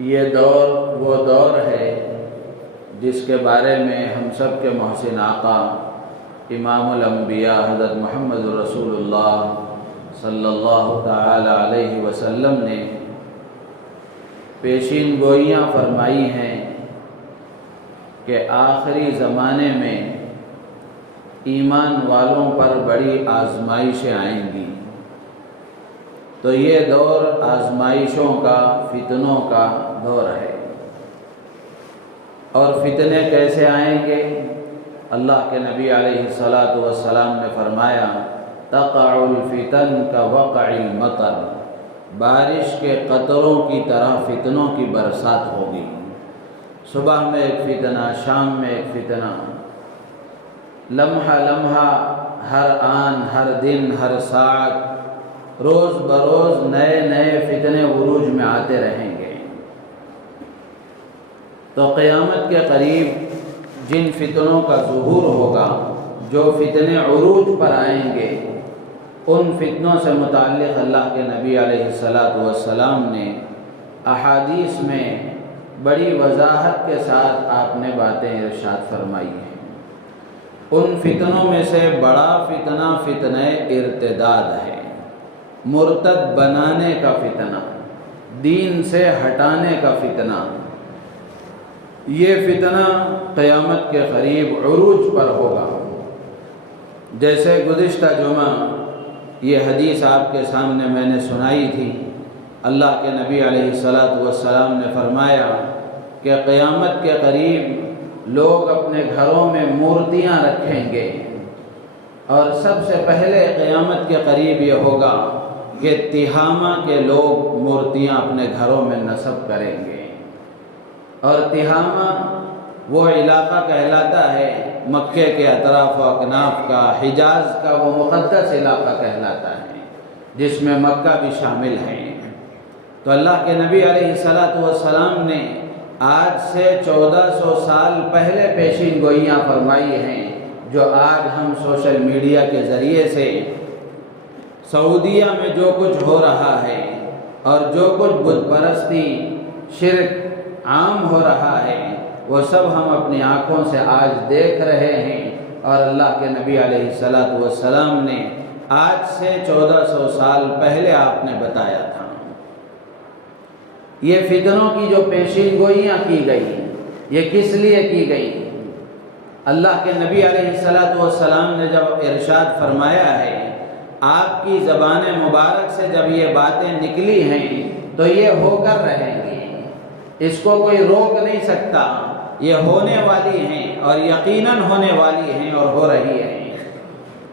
یہ دور وہ دور ہے جس کے بارے میں ہم سب کے محسن آقا امام الانبیاء حضرت محمد رسول اللہ صلی اللہ تعالی علیہ وسلم نے پیشین گوئیاں فرمائی ہیں کہ آخری زمانے میں ایمان والوں پر بڑی آزمائشیں آئیں گی۔ تو یہ دور آزمائشوں کا، فتنوں کا دور ہے۔ اور فتنے کیسے آئیں گے؟ اللہ کے نبی علیہ الصلاۃ والسلام نے فرمایا تقع الفتن کوقع المطر، بارش کے قطروں کی طرح فتنوں کی برسات ہوگی۔ صبح میں ایک فتنہ، شام میں ایک فتنہ، لمحہ لمحہ، ہر آن، ہر دن، ہر ساعت، روز بروز نئے نئے فتنے عروج میں آتے رہیں گے۔ تو قیامت کے قریب جن فتنوں کا ظہور ہوگا، جو فتنے عروج پر آئیں گے، ان فتنوں سے متعلق اللہ کے نبی علیہ الصلاۃ والسلام نے احادیث میں بڑی وضاحت کے ساتھ آپ نے باتیں ارشاد فرمائی ہیں۔ ان فتنوں میں سے بڑا فتنہ فتنہ ارتداد ہے، مرتد بنانے کا فتنہ، دین سے ہٹانے کا فتنہ۔ یہ فتنہ قیامت کے قریب عروج پر ہوگا۔ جیسے گزشتہ جمعہ یہ حدیث آپ کے سامنے میں نے سنائی تھی، اللہ کے نبی علیہ الصلاۃ والسلام نے فرمایا کہ قیامت کے قریب لوگ اپنے گھروں میں مورتیاں رکھیں گے، اور سب سے پہلے قیامت کے قریب یہ ہوگا کہ تہامہ کے لوگ مورتیاں اپنے گھروں میں نصب کریں گے۔ اور تہامہ وہ علاقہ کہلاتا ہے مکے کے اطراف و اکناف کا، حجاز کا وہ مقدس علاقہ کہلاتا ہے جس میں مکہ بھی شامل ہے۔ تو اللہ کے نبی علیہ الصلاۃ والسلام نے آج سے 1400 سال پہلے پیشین گوئیاں فرمائی ہیں، جو آج ہم سوشل میڈیا کے ذریعے سے سعودیہ میں جو کچھ ہو رہا ہے اور جو کچھ بت پرستی، شرک عام ہو رہا ہے، وہ سب ہم اپنی آنکھوں سے آج دیکھ رہے ہیں۔ اور اللہ کے نبی علیہ الصلاۃ والسلام نے آج سے 1400 سال پہلے آپ نے بتایا تھا۔ یہ فتنوں کی جو پیشین گوئیاں کی گئی، یہ کس لیے کی گئی؟ اللہ کے نبی علیہ الصلاۃ والسلام نے جب ارشاد فرمایا ہے، آپ کی زبان مبارک سے جب یہ باتیں نکلی ہیں تو یہ ہو کر رہیں گی، اس کو کوئی روک نہیں سکتا، یہ ہونے والی ہیں اور یقیناً ہونے والی ہیں اور ہو رہی ہیں۔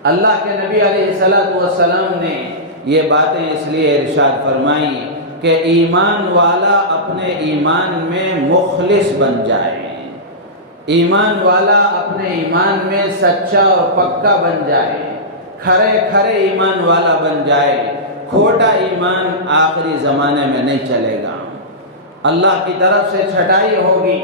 اللہ کے نبی علیہ الصلاۃ والسلام نے یہ باتیں اس لیے ارشاد فرمائیں کہ ایمان والا اپنے ایمان میں مخلص بن جائے، ایمان والا اپنے ایمان میں سچا اور پکا بن جائے، کھرے کھرے ایمان والا بن جائے۔ کھوٹا ایمان آخری زمانے میں نہیں چلے گا۔ اللہ کی طرف سے چھٹائی ہوگی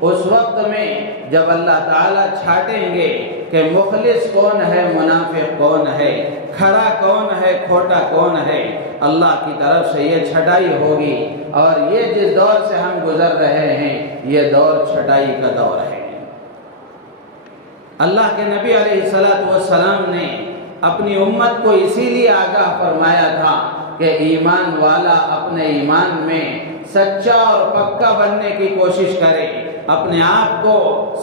اس وقت میں جب اللہ تعالیٰ چھانٹیں گے کہ مخلص کون ہے، منافق کون ہے، کھرا کون ہے، کھوٹا کون ہے۔ اللہ کی طرف سے یہ چھٹائی ہوگی، اور یہ جس دور سے ہم گزر رہے ہیں یہ دور چھٹائی کا دور ہے۔ اللہ کے نبی علیہ الصلاۃ والسلام نے اپنی امت کو اسی لیے آگاہ فرمایا تھا کہ ایمان والا اپنے ایمان میں سچا اور پکا بننے کی کوشش کرے، اپنے آپ کو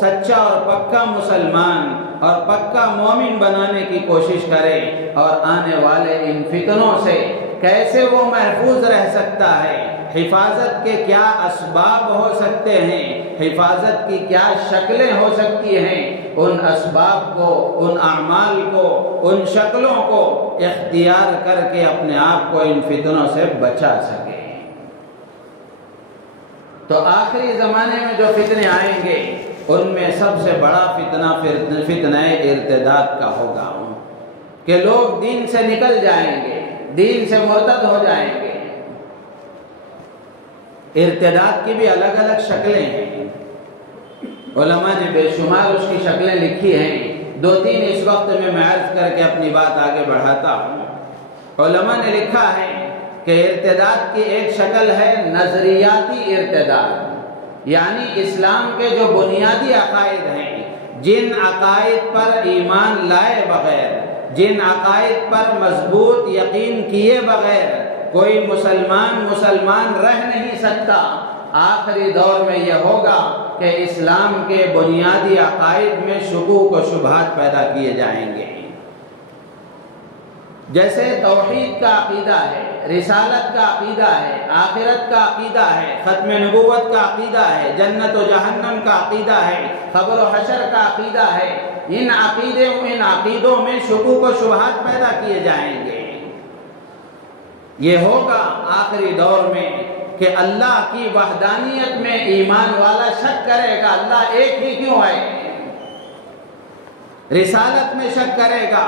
سچا اور پکا مسلمان اور پکا مومن بنانے کی کوشش کرے، اور آنے والے ان فتنوں سے کیسے وہ محفوظ رہ سکتا ہے، حفاظت کے کیا اسباب ہو سکتے ہیں، حفاظت کی کیا شکلیں ہو سکتی ہیں، ان اسباب کو، ان اعمال کو، ان شکلوں کو اختیار کر کے اپنے آپ کو ان فتنوں سے بچا سکے۔ تو آخری زمانے میں جو فتنے آئیں گے ان میں سب سے بڑا فتنہ ارتداد کا ہوگا، کہ لوگ دین سے نکل جائیں گے، دین سے مرتد ہو جائیں گے۔ ارتداد کی بھی الگ الگ شکلیں ہیں، علماء نے بے شمار اس کی شکلیں لکھی ہیں، 2-3 اس وقت میں عرض کر کے اپنی بات آگے بڑھاتا ہوں۔ علماء نے لکھا ہے کہ ارتداد کی ایک شکل ہے نظریاتی ارتداد، یعنی اسلام کے جو بنیادی عقائد ہیں، جن عقائد پر ایمان لائے بغیر، جن عقائد پر مضبوط یقین کیے بغیر کوئی مسلمان رہ نہیں سکتا، آخری دور میں یہ ہوگا کہ اسلام کے بنیادی عقائد میں شکوک و شبہات پیدا کیے جائیں گے۔ جیسے توحید کا عقیدہ ہے، رسالت کا عقیدہ ہے، آخرت کا عقیدہ ہے، ختم نبوت کا عقیدہ ہے، جنت و جہنم کا عقیدہ ہے، قبر و حشر کا عقیدہ ہے، ان عقیدوں میں شکوک و شبہات پیدا کیے جائیں گے۔ یہ ہوگا آخری دور میں کہ اللہ کی وحدانیت میں ایمان والا شک کرے گا، اللہ ایک ہی کیوں ہے؟ رسالت میں شک کرے گا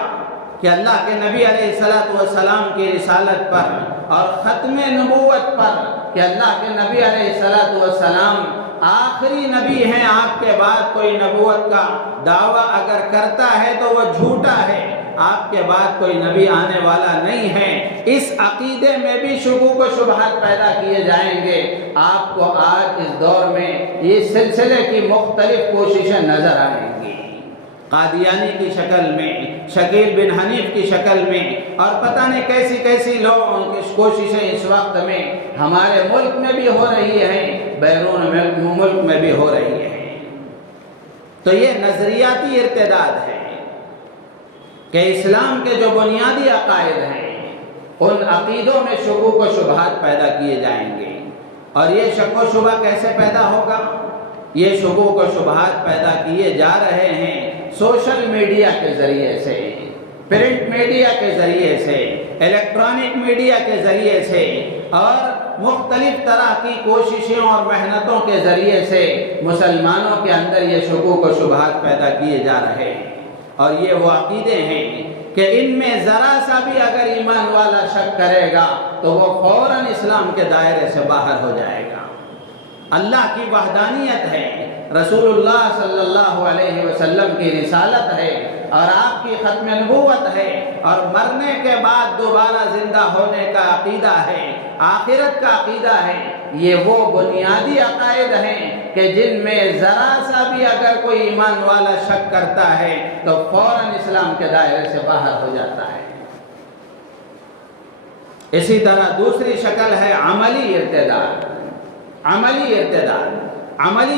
کہ اللہ کے نبی علیہ السلام کی رسالت پر اور ختم نبوت پر کہ اللہ کے نبی علیہ السلام آخری نبی ہیں، آپ کے بعد کوئی نبوت کا دعویٰ اگر کرتا ہے تو وہ جھوٹا ہے، آپ کے بعد کوئی نبی آنے والا نہیں ہے۔ اس عقیدے میں بھی شکوک و شبہات پیدا کیے جائیں گے۔ آپ کو آج اس دور میں یہ سلسلے کی مختلف کوششیں نظر آئیں گی، قادیانی کی شکل میں، شکیل بن حنیف کی شکل میں، اور پتہ نہیں کیسی کیسی لوگوں کی کوششیں اس وقت میں ہمارے ملک میں بھی ہو رہی ہیں، بیرون ملک میں بھی ہو رہی ہیں۔ تو یہ نظریاتی ارتداد ہے کہ اسلام کے جو بنیادی عقائد ہیں ان عقیدوں میں شکوک و شبہات پیدا کیے جائیں گے۔ اور یہ شک و شبہ کیسے پیدا ہوگا؟ یہ شکوک و شبہات پیدا کیے جا رہے ہیں سوشل میڈیا کے ذریعے سے، پرنٹ میڈیا کے ذریعے سے، الیکٹرانک میڈیا کے ذریعے سے، اور مختلف طرح کی کوششوں اور محنتوں کے ذریعے سے مسلمانوں کے اندر یہ شکوک و شبہات پیدا کیے جا رہے ہیں۔ اور یہ وہ عقیدے ہیں کہ ان میں ذرا سا بھی اگر ایمان والا شک کرے گا تو وہ فوراً اسلام کے دائرے سے باہر ہو جائے گا۔ اللہ کی وحدانیت ہے، رسول اللہ صلی اللہ علیہ وسلم کی رسالت ہے، اور آپ کی ختم نبوت ہے، اور مرنے کے بعد دوبارہ زندہ ہونے کا عقیدہ ہے، آخرت کا عقیدہ ہے۔ یہ وہ بنیادی عقائد ہیں کہ جن میں ذرا سا بھی اگر کوئی ایمان والا شک کرتا ہے تو فوراً اسلام کے دائرے سے باہر ہو جاتا ہے۔ اسی طرح دوسری شکل ہے عملی ارتداد۔ عملی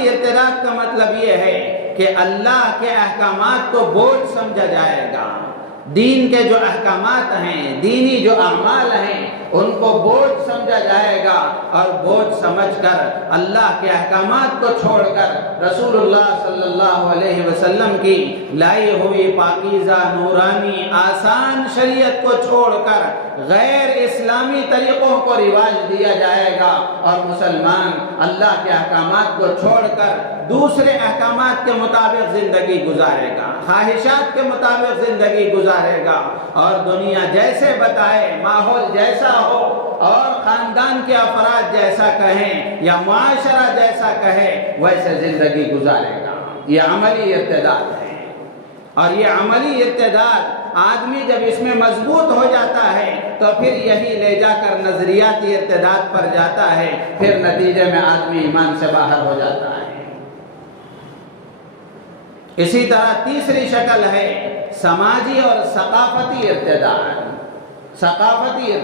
ارتداد کا مطلب یہ ہے کہ اللہ کے احکامات کو بوجھ سمجھا جائے گا، دین کے جو احکامات ہیں، دینی جو اعمال ہیں، ان کو بوجھ سمجھا جائے گا، اور بوجھ سمجھ کر اللہ کے احکامات کو چھوڑ کر رسول اللہ صلی اللہ علیہ وسلم کی لائی ہوئی پاکیزہ نورانی آسان شریعت کو چھوڑ کر غیر اسلامی طریقوں کو رواج دیا جائے گا، اور مسلمان اللہ کے احکامات کو چھوڑ کر دوسرے احکامات کے مطابق زندگی گزارے گا، خواہشات کے مطابق زندگی گزارے گا، اور دنیا جیسے بتائے، ماحول جیسا ہو، اور خاندان کے افراد جیسا کہیں یا معاشرہ جیسا کہے ویسے زندگی گزارے گا۔ یہ عملی ارتداد ہے، اور یہ عملی ارتداد آدمی جب اس میں مضبوط ہو جاتا ہے تو پھر یہی لے جا کر نظریاتی ارتداد پر جاتا ہے، پھر نتیجے میں آدمی ایمان سے باہر ہو جاتا ہے۔ اسی طرح تیسری شکل ہے سماجی اور ثقافتی ارتداد۔ ثقافتی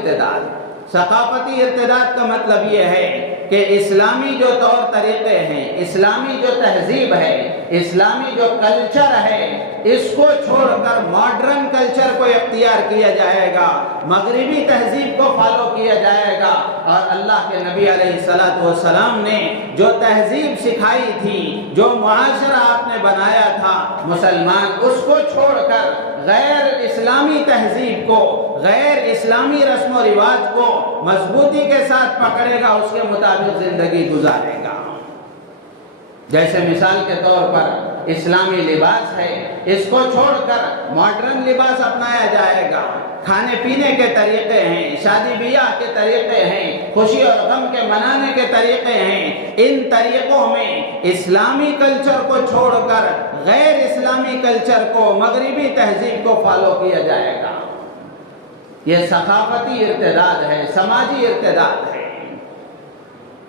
ارتداد کا مطلب یہ ہے کہ اسلامی جو طور طریقے ہیں، اسلامی جو تہذیب ہے، اسلامی جو کلچر ہے، اس کو چھوڑ کر ماڈرن کلچر کو اختیار کیا جائے گا، مغربی تہذیب کو فالو کیا جائے گا، اور اللہ کے نبی علیہ السلام نے جو تہذیب سکھائی تھی، جو معاشرہ آپ نے بنایا تھا، مسلمان اس کو چھوڑ کر غیر اسلامی تہذیب کو، غیر اسلامی رسم و رواج کو مضبوطی کے ساتھ پکڑے گا، اس کے مطابق زندگی گزارے گا۔ جیسے مثال کے طور پر اسلامی لباس ہے، اس کو چھوڑ کر ماڈرن لباس اپنایا جائے گا، کھانے پینے کے طریقے ہیں، شادی بیاہ کے طریقے ہیں، خوشی اور غم کے منانے کے طریقے ہیں، ان طریقوں میں اسلامی کلچر کو چھوڑ کر غیر اسلامی کلچر کو، مغربی تہذیب کو فالو کیا جائے گا۔ یہ ثقافتی ارتداد ہے، سماجی ارتداد ہے۔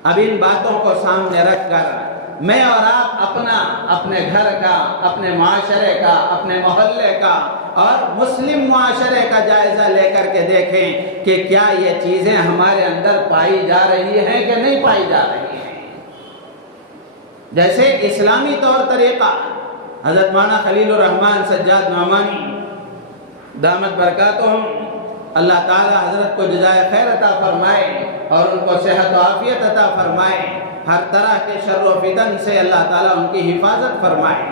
اب ان باتوں کو سامنے رکھ کر میں اور آپ اپنے گھر کا، اپنے معاشرے کا، اپنے محلے کا اور مسلم معاشرے کا جائزہ لے کر کے دیکھیں کہ کیا یہ چیزیں ہمارے اندر پائی جا رہی ہیں کہ نہیں پائی جا رہی ہیں۔ جیسے اسلامی طور طریقہ، حضرت مولانا خلیل الرحمن سجاد نعمانی دامت برکاتہم، اللہ تعالی حضرت کو جزائے خیر عطا فرمائے اور ان کو صحت و عافیت عطا فرمائے، ہر طرح کے شر و فتن سے اللہ تعالیٰ ان کی حفاظت فرمائے۔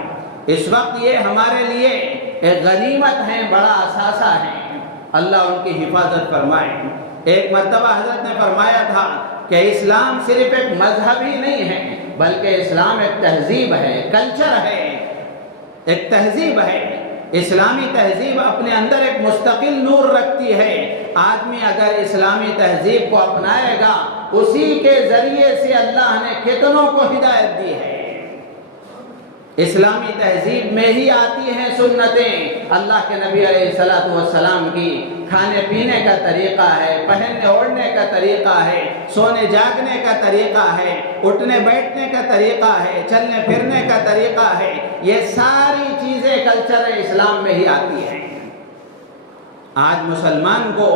اس وقت یہ ہمارے لیے ایک غنیمت ہے، بڑا اثاثہ ہے، اللہ ان کی حفاظت فرمائے۔ ایک مرتبہ حضرت نے فرمایا تھا کہ اسلام صرف ایک مذہب ہی نہیں ہے، بلکہ اسلام ایک تہذیب ہے، کلچر ہے، ایک تہذیب ہے۔ اسلامی تہذیب اپنے اندر ایک مستقل نور رکھتی ہے۔ آدمی اگر اسلامی تہذیب کو اپنائے گا، اسی کے ذریعے سے اللہ نے کتنوں کو ہدایت دی ہے۔ اسلامی تہذیب میں ہی آتی ہیں سنتیں اللہ کے نبی علیہ السلام کی، کھانے پینے کا طریقہ ہے، پہننے اوڑھنے کا طریقہ ہے، سونے جاگنے کا طریقہ ہے، اٹھنے بیٹھنے کا طریقہ ہے، چلنے پھرنے کا طریقہ ہے، یہ ساری چیزیں کلچر اسلام میں ہی آتی ہیں۔ آج مسلمان کو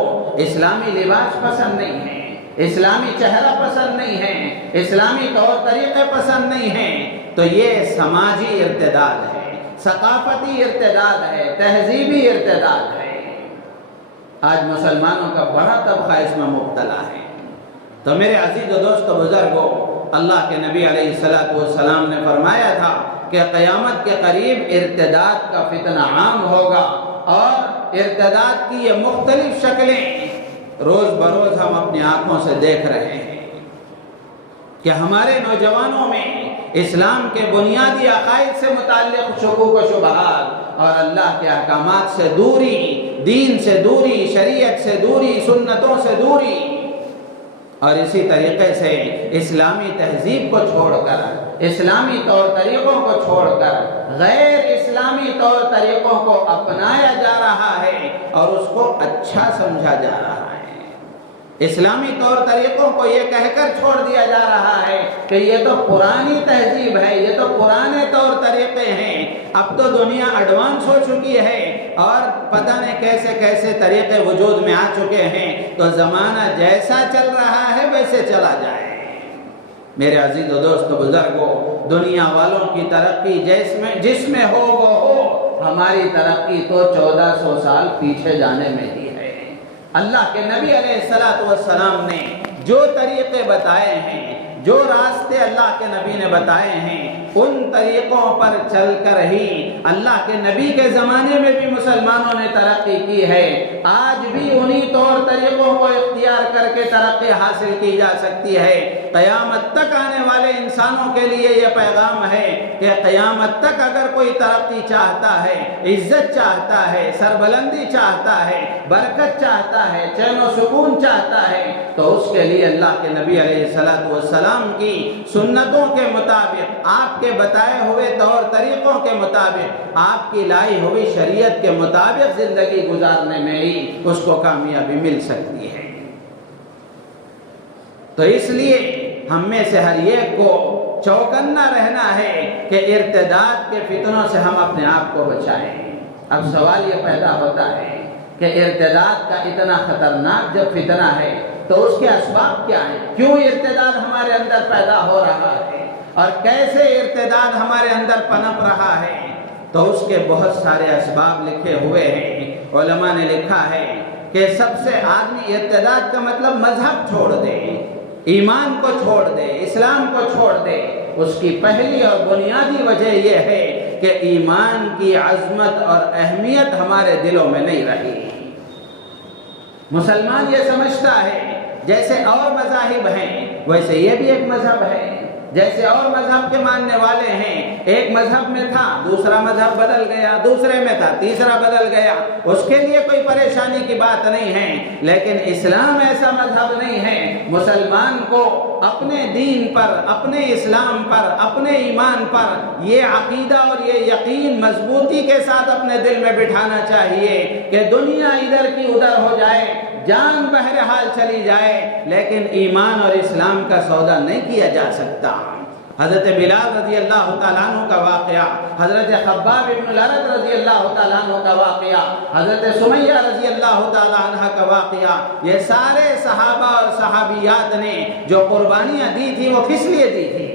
اسلامی لباس پسند نہیں ہے، اسلامی چہرہ پسند نہیں ہے، اسلامی طور طریقے پسند نہیں ہیں، تو یہ سماجی ارتداد ہے، ثقافتی ارتداد ہے، تہذیبی ارتداد ہے۔ آج مسلمانوں کا بڑا طبقہ اس میں مبتلا ہے۔ تو میرے عزیز و دوست و بزرگوں، اللہ کے نبی علیہ السلام نے فرمایا تھا کہ قیامت کے قریب ارتداد کا فتنہ عام ہوگا، اور ارتداد کی یہ مختلف شکلیں روز بروز ہم اپنی آنکھوں سے دیکھ رہے ہیں کہ ہمارے نوجوانوں میں اسلام کے بنیادی عقائد سے متعلق شکوک و شبہات اور اللہ کے احکامات سے دوری، دین سے دوری، شریعت سے دوری، سنتوں سے دوری، اور اسی طریقے سے اسلامی تہذیب کو چھوڑ کر، اسلامی طور طریقوں کو چھوڑ کر غیر اسلامی طور طریقوں کو اپنایا جا رہا ہے اور اس کو اچھا سمجھا جا رہا ہے۔ اسلامی طور طریقوں کو یہ کہہ کر چھوڑ دیا جا رہا ہے کہ یہ تو پرانی تہذیب ہے، یہ تو پرانے طور طریقے ہیں، اب تو دنیا ایڈوانس ہو چکی ہے اور پتہ نہیں کیسے کیسے طریقے وجود میں آ چکے ہیں، تو زمانہ جیسا چل رہا ہے ویسے چلا جائے۔ میرے عزیز و دوست و بزرگوں، دنیا والوں کی ترقی جس میں ہو وہ ہو، ہماری ترقی تو 1400 سال پیچھے جانے میں ہی ہے۔ اللہ کے نبی علیہ السلام نے جو طریقے بتائے ہیں، جو راستے اللہ کے نبی نے بتائے ہیں، ان طریقوں پر چل کر ہی اللہ کے نبی کے زمانے میں بھی مسلمانوں نے ترقی کی ہے، آج بھی انہی طور طریقوں کو اختیار کر کے ترقی حاصل کی جا سکتی ہے۔ قیامت تک آنے والے انسانوں کے لیے یہ پیغام ہے کہ قیامت تک اگر کوئی ترقی چاہتا ہے، عزت چاہتا ہے، سربلندی چاہتا ہے، برکت چاہتا ہے، چین و سکون چاہتا ہے، تو اس کے لیے اللہ کے نبی علیہ السلام کی سنتوں کے مطابق، آپ کے بتائے ہوئے طور طریقوں کے مطابق، آپ کی لائی ہوئی شریعت کے مطابق زندگی گزارنے میں ہی اس کو کامیابی مل سکتی ہے۔ تو اس لیے ہم میں سے ہر ایک کو چوکنا رہنا ہے کہ ارتداد کے فتنوں سے ہم اپنے آپ کو بچائیں۔ اب سوال یہ پیدا ہوتا ہے کہ ارتداد کا اتنا خطرناک جب فتنہ ہے تو اس کے اسباب کیا ہیں؟ کیوں ارتداد ہمارے اندر پیدا ہو رہا ہے اور کیسے ارتداد ہمارے اندر پنپ رہا ہے؟ تو اس کے بہت سارے اسباب لکھے ہوئے ہیں۔ علماء نے لکھا ہے کہ سب سے آدمی ارتداد کا مطلب مذہب چھوڑ دے، ایمان کو چھوڑ دے، اسلام کو چھوڑ دے، اس کی پہلی اور بنیادی وجہ یہ ہے کہ ایمان کی عظمت اور اہمیت ہمارے دلوں میں نہیں رہی۔ مسلمان یہ سمجھتا ہے جیسے اور مذاہب ہیں ویسے یہ بھی ایک مذہب ہے، جیسے اور مذہب کے ماننے والے ہیں، ایک مذہب میں تھا، دوسرا مذہب بدل گیا، دوسرے میں تھا، تیسرا بدل گیا، اس کے لیے کوئی پریشانی کی بات نہیں ہے، لیکن اسلام ایسا مذہب نہیں ہے۔ مسلمان کو اپنے دین پر، اپنے اسلام پر، اپنے ایمان پر یہ عقیدہ اور یہ یقین مضبوطی کے ساتھ اپنے دل میں بٹھانا چاہیے کہ دنیا ادھر کی ادھر ہو جائے، جان بہرحال چلی جائے، لیکن ایمان اور اسلام کا سودا نہیں کیا جا سکتا۔ حضرت بلال رضی اللہ تعالیٰ عنہ کا واقعہ، حضرت خباب بن الارت رضی اللہ تعالیٰ عنہ کا واقعہ، حضرت سمیہ رضی اللہ تعالیٰ عنہ کا واقعہ، یہ سارے صحابہ اور صحابیات نے جو قربانیاں دی تھی وہ کس لیے دی تھی؟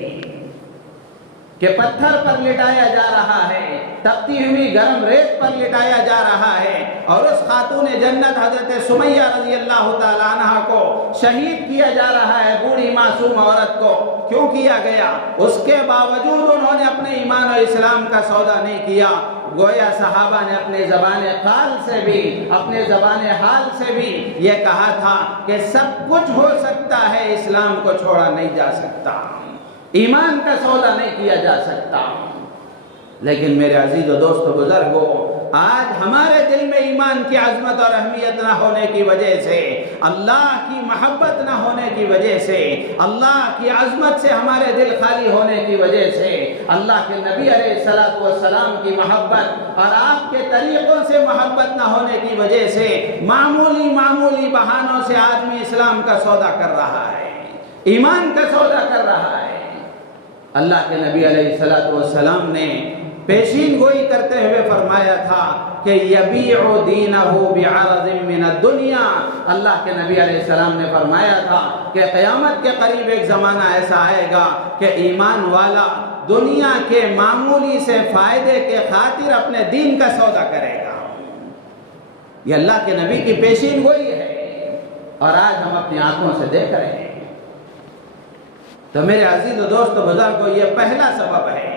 کہ پتھر پر لٹایا جا رہا ہے، تپتی ہوئی گرم ریت پر لٹایا جا رہا ہے، اور اس خاتون جنت حضرت سمیہ رضی اللہ تعالیٰ عنہ کو شہید کیا جا رہا ہے، بوڑھی معصوم عورت کو کیوں کیا گیا؟ اس کے باوجود انہوں نے اپنے ایمان اور اسلام کا سودا نہیں کیا۔ گویا صحابہ نے اپنے زبان قال سے بھی، اپنے زبان حال سے بھی یہ کہا تھا کہ سب کچھ ہو سکتا ہے، اسلام کو چھوڑا نہیں جا سکتا، ایمان کا سودا نہیں کیا جا سکتا۔ لیکن میرے عزیز و دوست و بزرگوں، آج ہمارے دل میں ایمان کی عظمت اور اہمیت نہ ہونے کی وجہ سے، اللہ کی محبت نہ ہونے کی وجہ سے، اللہ کی عظمت سے ہمارے دل خالی ہونے کی وجہ سے، اللہ کے نبی علیہ السلام کی محبت اور آپ کے طریقوں سے محبت نہ ہونے کی وجہ سے معمولی بہانوں سے آدمی اسلام کا سودا کر رہا ہے، ایمان کا سودا کر رہا ہے۔ اللہ کے نبی علیہ السلام نے پیشین گوئی کرتے ہوئے فرمایا تھا کہ یبیع دینہ بعرض من الدنیا۔ اللہ کے نبی علیہ السلام نے فرمایا تھا کہ قیامت کے قریب ایک زمانہ ایسا آئے گا کہ ایمان والا دنیا کے معمولی سے فائدے کے خاطر اپنے دین کا سودا کرے گا۔ یہ اللہ کے نبی کی پیشین گوئی ہے، اور آج ہم اپنی آنکھوں سے دیکھ رہے ہیں۔ تو میرے عزیز و دوست و بزرگوں، یہ پہلا سبب ہے،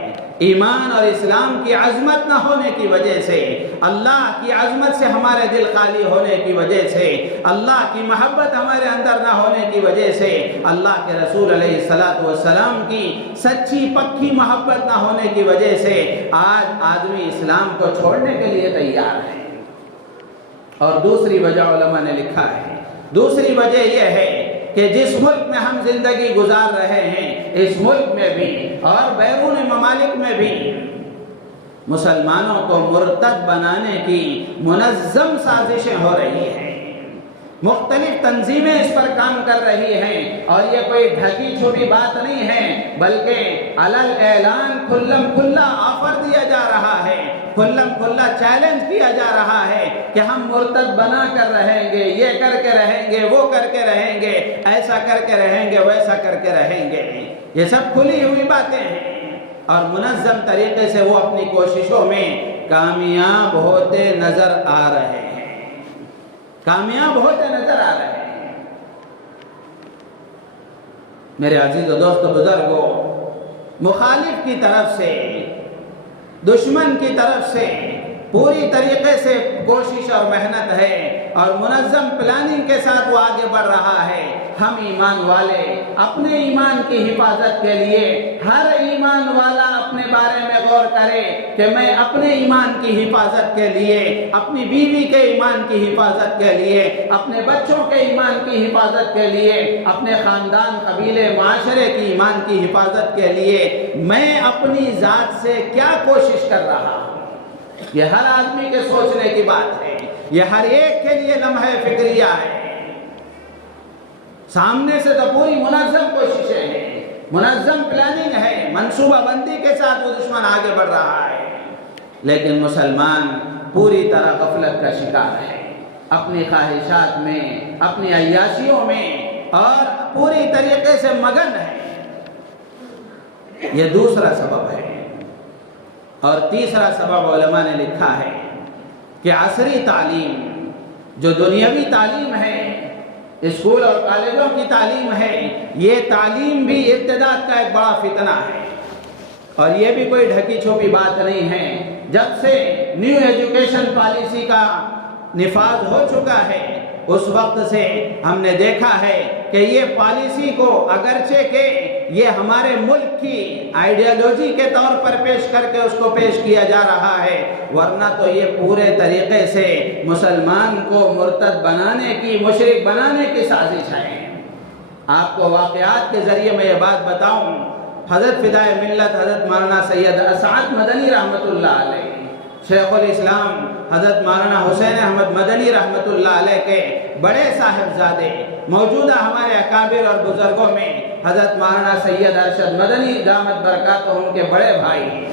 ایمان اور اسلام کی عظمت نہ ہونے کی وجہ سے، اللہ کی عظمت سے ہمارے دل خالی ہونے کی وجہ سے، اللہ کی محبت ہمارے اندر نہ ہونے کی وجہ سے، اللہ کے رسول علیہ السلام کی سچی پکی محبت نہ ہونے کی وجہ سے آج آدمی اسلام کو چھوڑنے کے لیے تیار ہے۔ اور دوسری وجہ علماء نے لکھا ہے، دوسری وجہ یہ ہے کہ جس ملک میں ہم زندگی گزار رہے ہیں، اس ملک میں بھی اور بیرون ممالک میں بھی مسلمانوں کو مرتد بنانے کی منظم سازشیں ہو رہی ہیں، مختلف تنظیمیں اس پر کام کر رہی ہیں، اور یہ کوئی ڈھکی چھپی بات نہیں ہے، بلکہ علل اعلان کھلم کھلا آفر دیا جا رہا ہے، کھلم کھلا چیلنج کیا جا رہا ہے کہ ہم مرتد بنا کر رہیں گے، یہ کر کے رہیں گے، وہ کر کے رہیں گے، ایسا کر کے رہیں گے، ویسا کر کے رہیں گے۔ یہ سب کھلی ہوئی باتیں ہیں، اور منظم طریقے سے وہ اپنی کوششوں میں کامیاب ہوتے نظر آ رہے ہیں، کامیاب ہوتے نظر آ رہے ہیں۔ میرے عزیز و دوست و بزرگوں، مخالف کی طرف سے، دشمن کی طرف سے پوری طریقے سے کوشش اور محنت ہے، اور منظم پلاننگ کے ساتھ وہ آگے بڑھ رہا ہے۔ ہم ایمان والے اپنے ایمان کی حفاظت کے لیے، ہر ایمان والا اپنے بارے میں غور کرے کہ میں اپنے ایمان کی حفاظت کے لیے، اپنی بیوی کے ایمان کی حفاظت کے لیے، اپنے بچوں کے ایمان کی حفاظت کے لیے، اپنے خاندان، قبیلے، معاشرے کی ایمان کی حفاظت کے لیے میں اپنی ذات سے کیا کوشش کر رہا ہوں۔ یہ ہر آدمی کے سوچنے کی بات ہے، یہ ہر ایک کے لیے لمحہ فکریہ ہے۔ سامنے سے تو پوری منظم کوششیں ہیں، منظم پلاننگ ہے، منصوبہ بندی کے ساتھ وہ دشمن آگے بڑھ رہا ہے، لیکن مسلمان پوری طرح غفلت کا شکار ہے، اپنی خواہشات میں، اپنی عیاشیوں میں، اور پوری طریقے سے مگن ہے۔ یہ دوسرا سبب ہے۔ اور تیسرا سبب علماء نے لکھا ہے کہ عصری تعلیم، جو دنیاوی تعلیم ہے، اسکول اور کالجوں کی تعلیم ہے، یہ تعلیم بھی ارتداد کا ایک بڑا فتنہ ہے، اور یہ بھی کوئی ڈھکی چھپی بات نہیں ہے۔ جب سے نیو ایجوکیشن پالیسی کا نفاذ ہو چکا ہے، اس وقت سے ہم نے دیکھا ہے کہ یہ پالیسی کو اگرچہ کہ یہ ہمارے ملک کی آئیڈیالوجی کے طور پر پیش کر کے اس کو پیش کیا جا رہا ہے، ورنہ تو یہ پورے طریقے سے مسلمان کو مرتد بنانے کی، مشرک بنانے کی سازش ہے۔ آپ کو واقعات کے ذریعے میں یہ بات بتاؤں، حضرت فدائے ملت حضرت مولانا سید اسعد مدنی رحمۃ اللہ علیہ، شیخ الاسلام حضرت مولانا حسین احمد مدنی رحمۃ اللہ علیہ کے بڑے صاحبزادے، موجودہ ہمارے اکابر اور بزرگوں میں حضرت مولانا سید ارشد مدنی دامت برکاتہم کے بڑے بھائی ہیں۔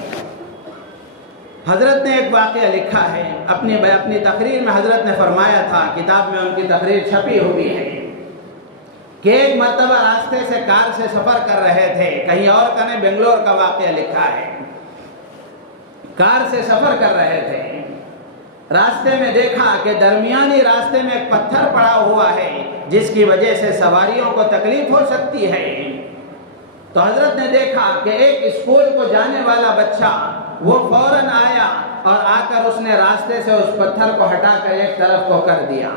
حضرت نے ایک واقعہ لکھا ہے، اپنی تقریر میں حضرت نے فرمایا تھا، کتاب میں ان کی تقریر چھپی ہوئی ہے، کہ ایک مرتبہ راستے سے کار سے سفر کر رہے تھے، کہیں اور کا نہیں، بنگلور کا واقعہ لکھا ہے۔ کار سے سفر کر رہے تھے، راستے میں دیکھا کہ درمیانی راستے میں ایک پتھر پڑا ہوا ہے جس کی وجہ سے سواریوں کو تکلیف ہو سکتی ہے۔ تو حضرت نے دیکھا کہ ایک اسکول کو جانے والا بچہ وہ فوراً آیا اور آ کر اس نے راستے سے اس پتھر کو ہٹا کر ایک طرف کو کر دیا۔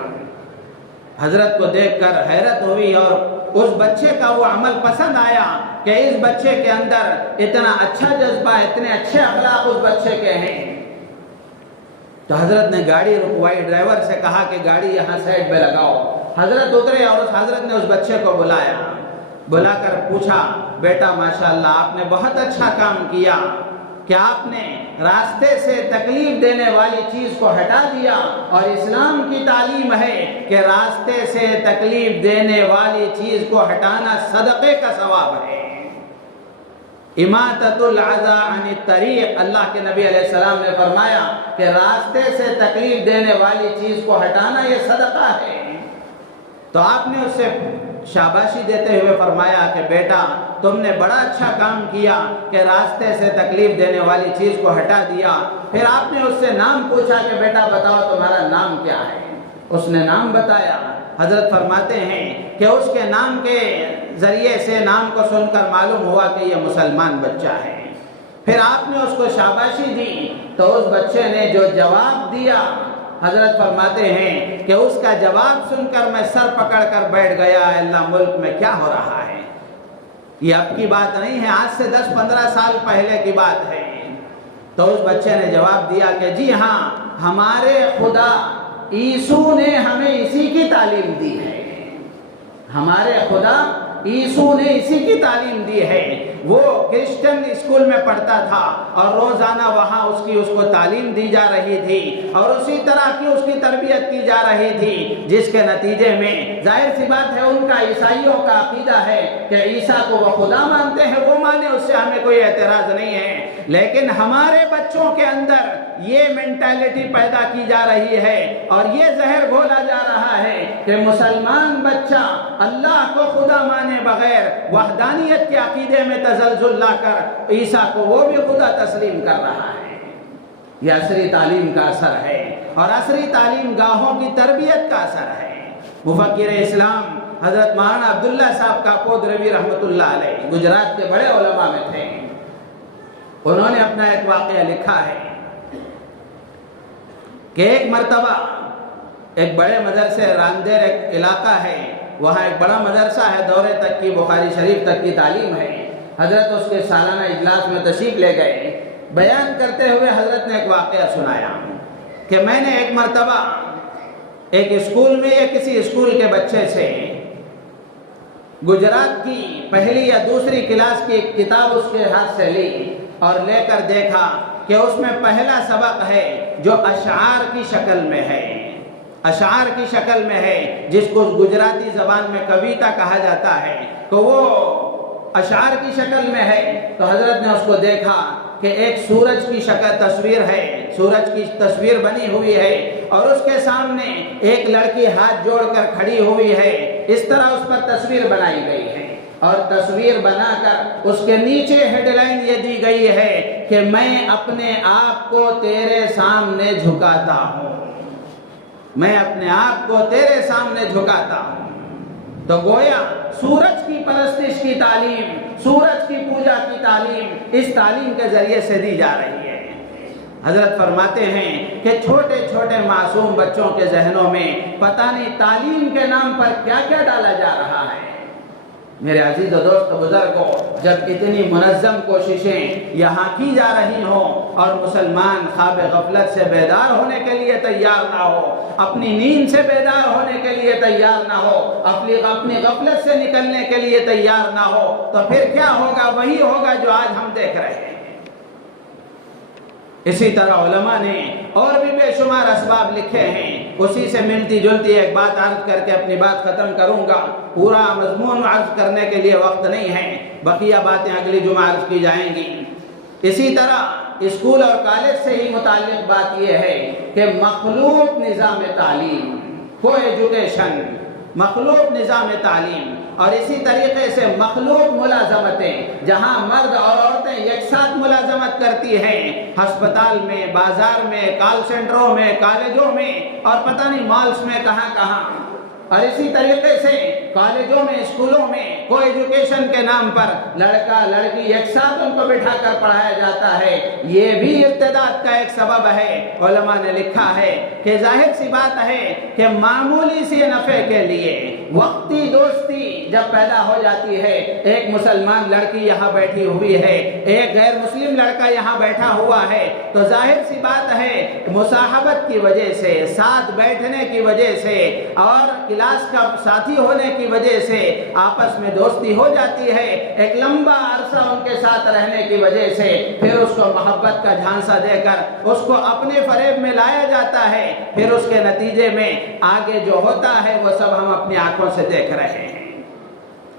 حضرت کو دیکھ کر حیرت ہوئی اور اس بچے کا وہ عمل پسند آیا کہ اس بچے کے اندر اتنا اچھا جذبہ، اتنے اچھے اخلاق اس بچے کے ہیں۔ تو حضرت نے گاڑی رکوائی، ڈرائیور سے کہا کہ گاڑی یہاں سائڈ پہ لگاؤ۔ حضرت اترے اور حضرت نے اس بچے کو بلایا، بلا کر پوچھا، بیٹا ماشاءاللہ آپ نے بہت اچھا کام کیا کہ آپ نے راستے سے تکلیف دینے والی چیز کو ہٹا دیا، اور اسلام کی تعلیم ہے کہ راستے سے تکلیف دینے والی چیز کو ہٹانا صدقے کا ثواب ہے۔ اماطۃ العذى عن الطریق، اللہ کے نبی علیہ السلام نے فرمایا کہ راستے سے تکلیف دینے والی چیز کو ہٹانا یہ صدقہ ہے۔ تو آپ نے اس سے شاباشی دیتے ہوئے فرمایا کہ بیٹا تم نے بڑا اچھا کام کیا کہ راستے سے تکلیف دینے والی چیز کو ہٹا دیا۔ پھر آپ نے اس سے نام پوچھا کہ بیٹا بتاؤ تمہارا نام کیا ہے؟ اس نے نام بتایا۔ حضرت فرماتے ہیں کہ اس کے نام کے ذریعے سے، نام کو سن کر معلوم ہوا کہ یہ مسلمان بچہ ہے۔ پھر آپ نے اس کو شاباشی دی تو اس بچے نے جو جواب دیا، حضرت فرماتے ہیں کہ اس کا جواب سن کر میں سر پکڑ کر بیٹھ گیا، اللہ ملک میں کیا ہو رہا ہے؟ یہ اب کی بات نہیں ہے، آج سے 10-15 سال پہلے کی بات ہے۔ تو اس بچے نے جواب دیا کہ جی ہاں، ہمارے خدا عیسو نے ہمیں اسی کی تعلیم دی ہے، ہمارے خدا عیسو نے اسی کی تعلیم دی ہے۔ وہ کرسچن اسکول میں پڑھتا تھا اور روزانہ وہاں اس کو تعلیم دی جا رہی تھی اور اسی طرح کی اس کی تربیت کی جا رہی تھی، جس کے نتیجے میں ظاہر سی بات ہے ان کا عیسائیوں کا عقیدہ ہے کہ عیسیٰ کو وہ خدا مانتے ہیں، وہ مانے، اس سے ہمیں کوئی اعتراض نہیں ہے۔ لیکن ہمارے بچوں کے اندر یہ مینٹالٹی پیدا کی جا رہی ہے اور یہ زہر گھولا جا رہا ہے کہ مسلمان بچہ اللہ کو خدا مانے بغیر وحدانیت کے عقیدے میں تزلزل لا کر عیسیٰ کو وہ بھی خدا تسلیم کر رہا ہے۔ یہ عصری تعلیم کا اثر ہے اور عصری تعلیم گاہوں کی تربیت کا اثر ہے۔ مفکر اسلام حضرت مولانا عبداللہ صاحب کاپود روی رحمۃ اللہ علیہ گجرات کے بڑے علماء میں تھے، انہوں نے اپنا ایک واقعہ لکھا ہے کہ ایک مرتبہ ایک بڑے مدرسے، راندیر ایک علاقہ ہے، وہاں ایک بڑا مدرسہ ہے، دورے تک کی بخاری شریف تک کی تعلیم ہے۔ حضرت اس کے سالانہ اجلاس میں تشریف لے گئے، بیان کرتے ہوئے حضرت نے ایک واقعہ سنایا کہ میں نے ایک مرتبہ ایک اسکول میں یا کسی اسکول کے بچے سے گجرات کی پہلی یا دوسری کلاس کی ایک کتاب اس کے ہاتھ سے لی اور لے کر دیکھا کہ اس میں پہلا سبق ہے جو اشعار کی شکل میں ہے، اشعار کی شکل میں ہے، جس کو گجراتی زبان میں کویتا کہا جاتا ہے، تو وہ اشعار کی شکل میں ہے۔ تو حضرت نے اس کو دیکھا کہ ایک سورج کی شکل تصویر ہے، سورج کی تصویر بنی ہوئی ہے اور اس کے سامنے ایک لڑکی ہاتھ جوڑ کر کھڑی ہوئی ہے، اس طرح اس پر تصویر بنائی گئی ہے اور تصویر بنا کر اس کے نیچے ہیڈ لائن یہ دی گئی ہے کہ میں اپنے آپ کو تیرے سامنے جھکاتا ہوں، میں اپنے آپ کو تیرے سامنے جھکاتا ہوں۔ تو گویا سورج کی پرستش کی تعلیم، سورج کی پوجا کی تعلیم اس تعلیم کے ذریعے سے دی جا رہی ہے۔ حضرت فرماتے ہیں کہ چھوٹے چھوٹے معصوم بچوں کے ذہنوں میں پتہ نہیں تعلیم کے نام پر کیا کیا ڈالا جا رہا ہے۔ میرے عزیز و دوست بزرگوں، جب اتنی منظم کوششیں یہاں کی جا رہی ہوں اور مسلمان خواب غفلت سے بیدار ہونے کے لیے تیار نہ ہو، اپنی نیند سے بیدار ہونے کے لیے تیار نہ ہو، اپنی غفلت سے نکلنے کے لیے تیار نہ ہو، تو پھر کیا ہوگا؟ وہی ہوگا جو آج ہم دیکھ رہے ہیں۔ اسی طرح علماء نے اور بھی بے شمار اسباب لکھے ہیں، اسی سے ملتی جلتی ایک بات عرض کر کے اپنی بات ختم کروں گا۔ پورا مضمون عرض کرنے کے لیے وقت نہیں ہے، بقیہ باتیں اگلی جمعہ عرض کی جائیں گی۔ اسی طرح اسکول اور کالج سے ہی متعلق بات یہ ہے کہ مخلوط نظام تعلیم، کو ایجوکیشن، مخلوط نظام تعلیم، اور اسی طریقے سے مخلوط ملازمتیں، جہاں مرد اور عورتیں ایک ساتھ ملازمت کرتی ہیں، ہسپتال میں، بازار میں، کال سینٹروں میں، کالجوں میں، اور پتہ نہیں مالز میں کہاں کہاں، اور اسی طریقے سے کالجوں میں، اسکولوں میں کو ایجوکیشن کے نام پر لڑکا لڑکی ایک ساتھ ان کو بٹھا کر پڑھایا جاتا ہے۔ یہ بھی ارتداد کا ایک سبب ہے۔ علماء نے لکھا ہے کہ ظاہر سی بات ہے کہ معمولی سی نفع کے لیے وقتی دوستی جب پیدا ہو جاتی ہے، ایک مسلمان لڑکی یہاں بیٹھی ہوئی ہے، ایک غیر مسلم لڑکا یہاں بیٹھا ہوا ہے، تو ظاہر سی بات ہے مصاحبت کی وجہ سے، ساتھ بیٹھنے کی وجہ سے، اور کلاس کا ساتھی ہونے کی وجہ سے آپس میں دوستی ہو جاتی ہے۔ ایک لمبا عرصہ ان کے ساتھ رہنے کی وجہ سے پھر اس کو محبت کا جھانسا دے کر اس کو اپنے فریب میں لایا جاتا ہے، پھر اس کے نتیجے میں آگے جو ہوتا ہے وہ سب ہم اپنی آنکھوں سے دیکھ رہے ہیں۔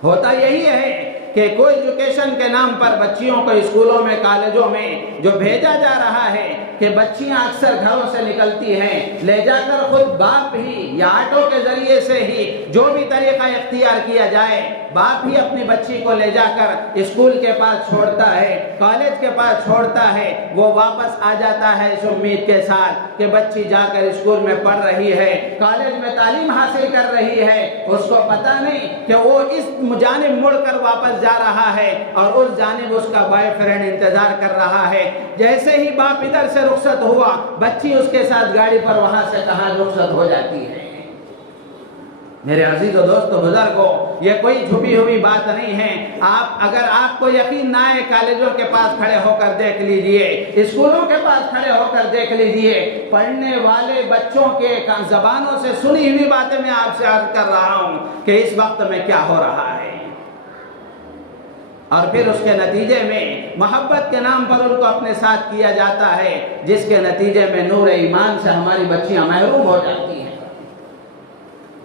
ہوتا یہی ہے کہ کوئی ایجوکیشن کے نام پر بچیوں کو اسکولوں میں، کالجوں میں جو بھیجا جا رہا ہے کہ بچیاں اکثر گھروں سے نکلتی ہیں، لے جا کر خود باپ ہی یا آٹو کے ذریعے سے ہی جو بھی طریقہ اختیار کیا جائے، باپ ہی اپنی بچی کو لے جا کر اسکول کے پاس چھوڑتا ہے، کالج کے پاس چھوڑتا ہے، وہ واپس آ جاتا ہے اس امید کے ساتھ کہ بچی جا کر اسکول میں پڑھ رہی ہے، کالج میں تعلیم حاصل کر رہی ہے، اس کو پتہ نہیں کہ وہ اس جانب مڑ کر واپس جا رہا ہے اور اس جانب اس کا بوائے فرینڈ انتظار کر رہا ہے۔ جیسے ہی باپ ادھر سے رخصت ہوا، بچی اس کے ساتھ گاڑی پر وہاں سے کہاں رخصت ہو جاتی ہے۔ میرے عزیز و دوست و بزرگوں، یہ کوئی چھپی ہوئی بات نہیں ہے۔ اگر آپ کو یقین نہ آئے، کالجوں کے پاس کھڑے ہو کر دیکھ لیجئے، اسکولوں کے پاس کھڑے ہو کر دیکھ لیجئے، پڑھنے والے بچوں کے زبانوں سے سنی ہوئی باتیں میں آپ سے عرض کر رہا ہوں کہ اس وقت میں کیا ہو رہا ہے، اور پھر اس کے نتیجے میں محبت کے نام پر ان کو اپنے ساتھ کیا جاتا ہے، جس کے نتیجے میں نور ایمان سے ہماری بچیاں محروم ہو جاتی ہیں۔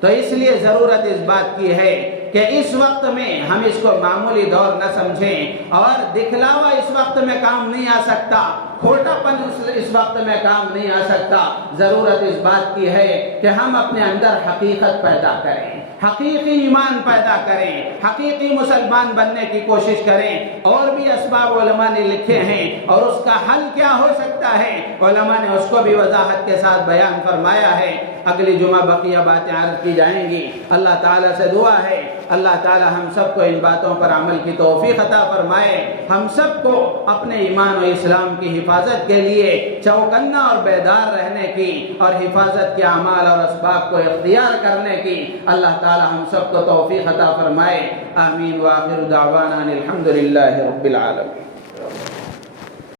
تو اس لیے ضرورت اس بات کی ہے کہ اس وقت میں ہم اس کو معمولی دور نہ سمجھیں، اور دکھلاوا اس وقت میں کام نہیں آ سکتا، کھوٹا پن اس وقت میں کام نہیں آ سکتا۔ ضرورت اس بات کی ہے کہ ہم اپنے اندر حقیقت پیدا کریں، حقیقی ایمان پیدا کریں، حقیقی مسلمان بننے کی کوشش کریں۔ اور بھی اسباب علماء نے لکھے ہیں، اور اس کا حل کیا ہو سکتا ہے علماء نے اس کو بھی وضاحت کے ساتھ بیان فرمایا ہے۔ اگلی جمعہ بقیہ باتیں عرض کی جائیں گی۔ اللہ تعالیٰ سے دعا ہے اللہ تعالیٰ ہم سب کو ان باتوں پر عمل کی توفیق عطا فرمائے، ہم سب کو اپنے ایمان و اسلام کی حفاظت کے لیے چوکنا اور بیدار رہنے کی، اور حفاظت کے اعمال اور اسباب کو اختیار کرنے کی اللہ تعالیٰ ہم سب کو توفیق عطا فرمائے۔ آمین وآخر دعوانا الحمدللہ رب العالمین۔